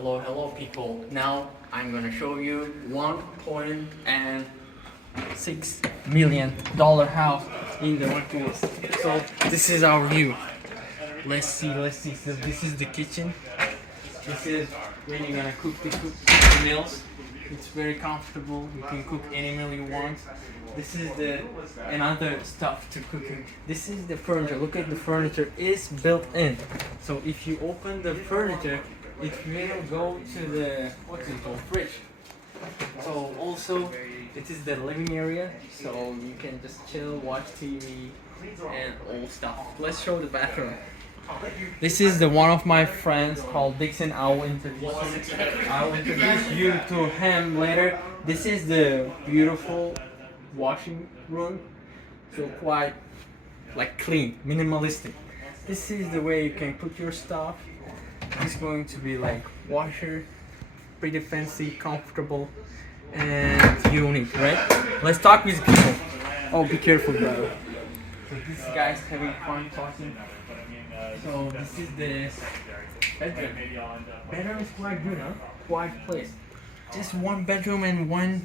Hello people. Now I'm gonna show you $1.6 million house in the Vancouver. So this is our view. Let's see. So this is the kitchen. This is when you're gonna cook the meals. It's very comfortable. You can cook any meal you want. This is the another stuff to cooking. This is the furniture. Look at the furniture is built in. So if you open the furniture, it will go to the what's it called, fridge. So also it is the living area, so you can just chill, watch TV, and all stuff. Let's show the bathroom. This is the one of my friends called Dixon. I'll introduce you to him later. This is the beautiful washing room, so quite like clean, minimalistic. This is the way you can put your stuff. It's going to be like washer, pretty fancy, comfortable, and unique, right? Let's talk with people. Oh, be careful, bro. So this guy's having fun talking. So this is the bedroom. Bedroom is quite good, huh? Quiet place. Just one bedroom and one,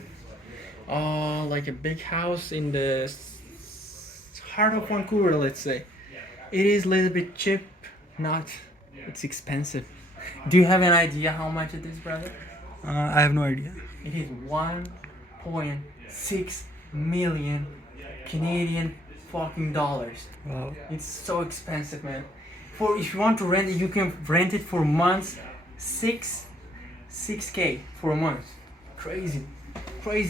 like a big house in the heart of Vancouver, let's say. It is a little bit cheap, not. It's expensive. Do you have an idea how much it is, brother? I have no idea. It is 1.6 million Canadian fucking dollars. Wow. It's so expensive, man. For if you want to rent it, you can rent it for months, 6K for a month. Crazy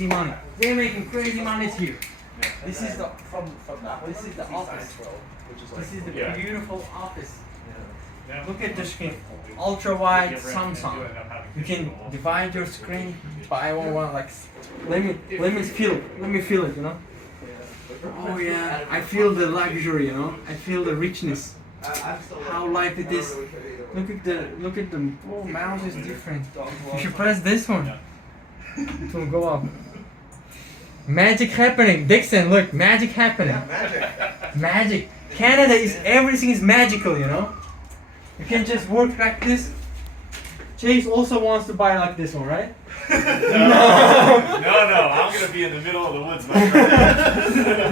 money. They're making crazy money here. This is the this is the office. This is the beautiful office. Look at the screen, ultra wide Samsung. You can divide your screen by one. Like, let me feel it. You know. Oh yeah, I feel the luxury. You know, I feel the richness. How life it is. Look at the oh, mouse is different. You should press this one. It will go up. Magic happening, Dixon. Look, magic happening. Yeah, Magic. Canada is everything is magical. You know. You can just work like this. Chase also wants to buy like this one, right? No, I'm gonna be in the middle of the woods, my friend.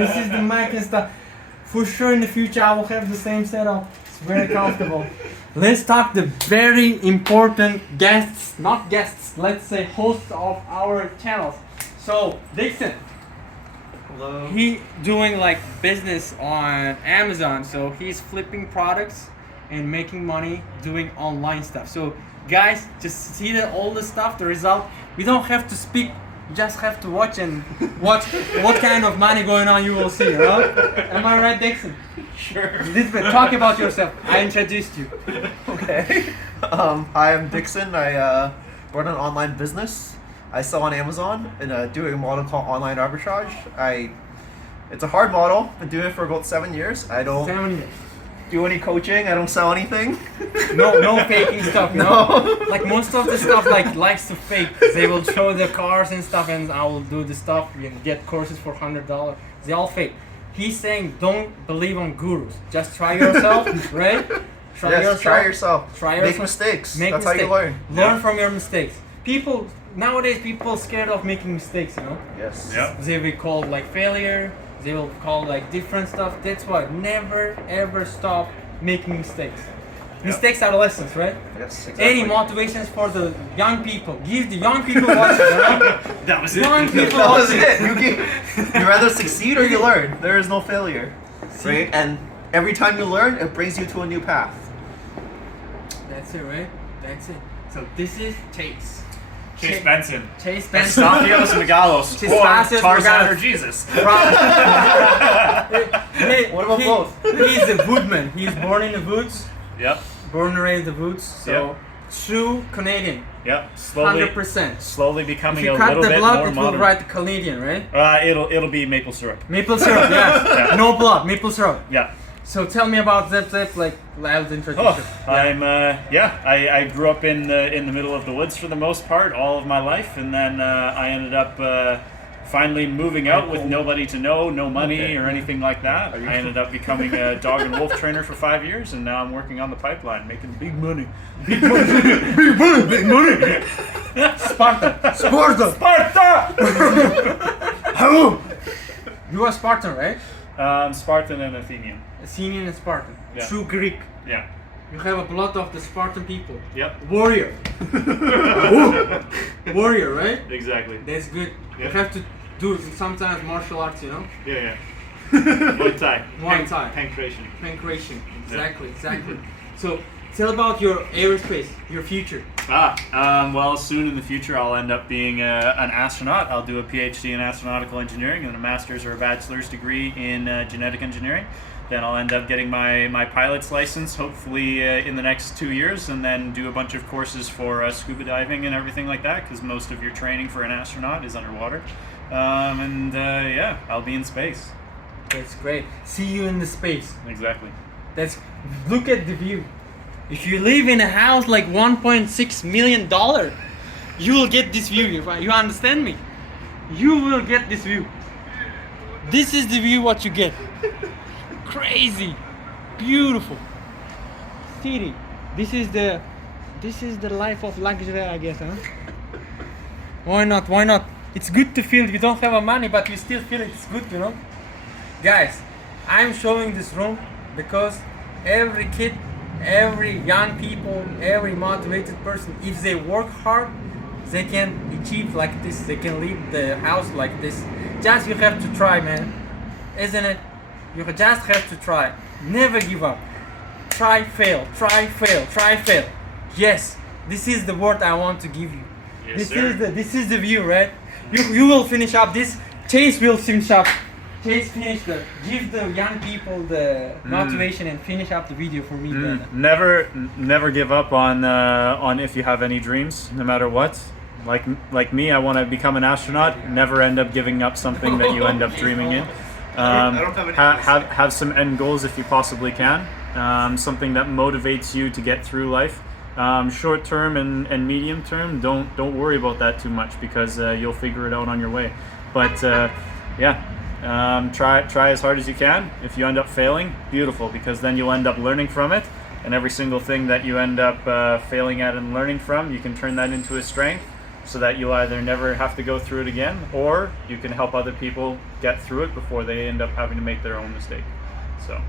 This is the mic and stuff. For sure, in the future, I will have the same setup. It's very comfortable. Let's talk the very important guests, not guests. Let's say hosts of our channels. So Dixon. Hello. He doing like business on Amazon. So he's flipping products and making money doing online stuff. So guys, just see all the stuff, the result. We don't have to speak, just have to watch and watch what kind of money going on you will see, huh? Am I right, Dixon? Sure. Lisbeth, talk about yourself. I introduced you. Okay. Hi, I'm Dixon. I run an online business. I sell on Amazon and do a model called online arbitrage. It's a hard model. Been doing it for about 7 years. I don't 7 years. do any coaching. I don't sell anything. No faking stuff, no? Like most of the stuff likes to fake. They will show the cars and stuff and I will do the stuff and get courses for $100. They all fake. He's saying don't believe on gurus. Just try yourself, right? Try yourself. Make mistakes. That's how you learn. Learn from your mistakes. Nowadays people scared of making mistakes, you know? Yes. Yep. They will call like failure. They will call like different stuff. That's why never ever stop making mistakes. Mistakes are lessons, right? Yes, exactly. Any motivations for the young people? Give the young people watching, right? That was it. Young people That was watching. it. You rather succeed or you learn. There is no failure, right? And every time you learn, it brings you to a new path. That's it, right? That's it. So this is Chase. Chase Benson. Chase Benson. Estafios Megalos. Chase Or Benson Tarzan Megalos. or Jesus. What about both? He's a woodman. He's born in the woods. Yep. Born and raised in the woods. So true Canadian. Yep. Slowly 100%. Slowly If becoming you a cut little the bit blood, more it will modern. write Canadian, right? It'll be maple syrup. Maple syrup, yes. Yeah. No blood, maple syrup. Yeah. So tell me about Zep, like I'll introduce you. I grew up in the middle of the woods for the most part, all of my life, and then I ended up finally moving out with nobody to know, no money Okay. or anything like that. I ended up becoming a dog and wolf trainer for 5 years, and now I'm working on the pipeline, making big money. Big money! Big money! Big money! Spartan. Sparta! How? You are Spartan, right? Spartan and Athenian. Athenian and Spartan. Yeah. True Greek. Yeah. You have a blood of the Spartan people. Yep. Warrior. Warrior, right? Exactly. That's good. You Yeah. have to do sometimes martial arts, you know? Yeah. Muay Thai. Muay Thai. Pancration. Pancration. Exactly. So tell about your aerospace, your future. Well, soon in the future, I'll end up being an astronaut. I'll do a PhD in astronautical engineering and a master's or a bachelor's degree in genetic engineering. Then I'll end up getting my pilot's license, hopefully in the next 2 years, and then do a bunch of courses for scuba diving and everything like that, because most of your training for an astronaut is underwater. Yeah, I'll be in space. That's great. See you in the space. Exactly. Look at the view. If you live in a house like $1.6 million, you will get this view. You understand me? You will get this view. This is the view what you get. Crazy, beautiful city. This is the life of luxury, I guess, huh? Why not? Why not? It's good to feel you don't have a money, but you still feel it's good, you know. Guys, I'm showing this room because every kid, every young people, every motivated person, if they work hard, they can achieve like this. They can leave the house like this. Just you have to try, man. Isn't it? You just have to try. Never give up. Try, fail. Try, fail. Try, fail. Yes, this is the word I want to give you. Yes, sir. This is the view, right? You will finish up this. Chase will finish up. Chase finish give the young people the motivation and finish up the video for me. Never give up on if you have any dreams, no matter what. Like me, I want to become an astronaut. Never end up giving up something that you end up dreaming in. I don't have any Have some end goals if you possibly can. Something that motivates you to get through life. Short term and medium term, don't worry about that too much, because you'll figure it out on your way. But try as hard as you can. If you end up failing, beautiful, because then you'll end up learning from it, and every single thing that you end up failing at and learning from, you can turn that into a strength, so that you'll either never have to go through it again, or you can help other people get through it before they end up having to make their own mistake. So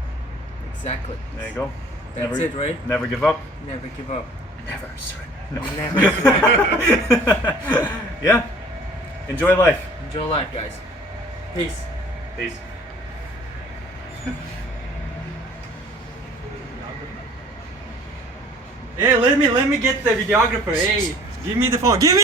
Exactly. there you go. That's it, right? Never give up. Never give up. Never surrender. No. Never surrender. Yeah. Enjoy life. Enjoy life, guys. Peace. Peace. Hey, let me get the videographer. Hey, give me the phone. Give me.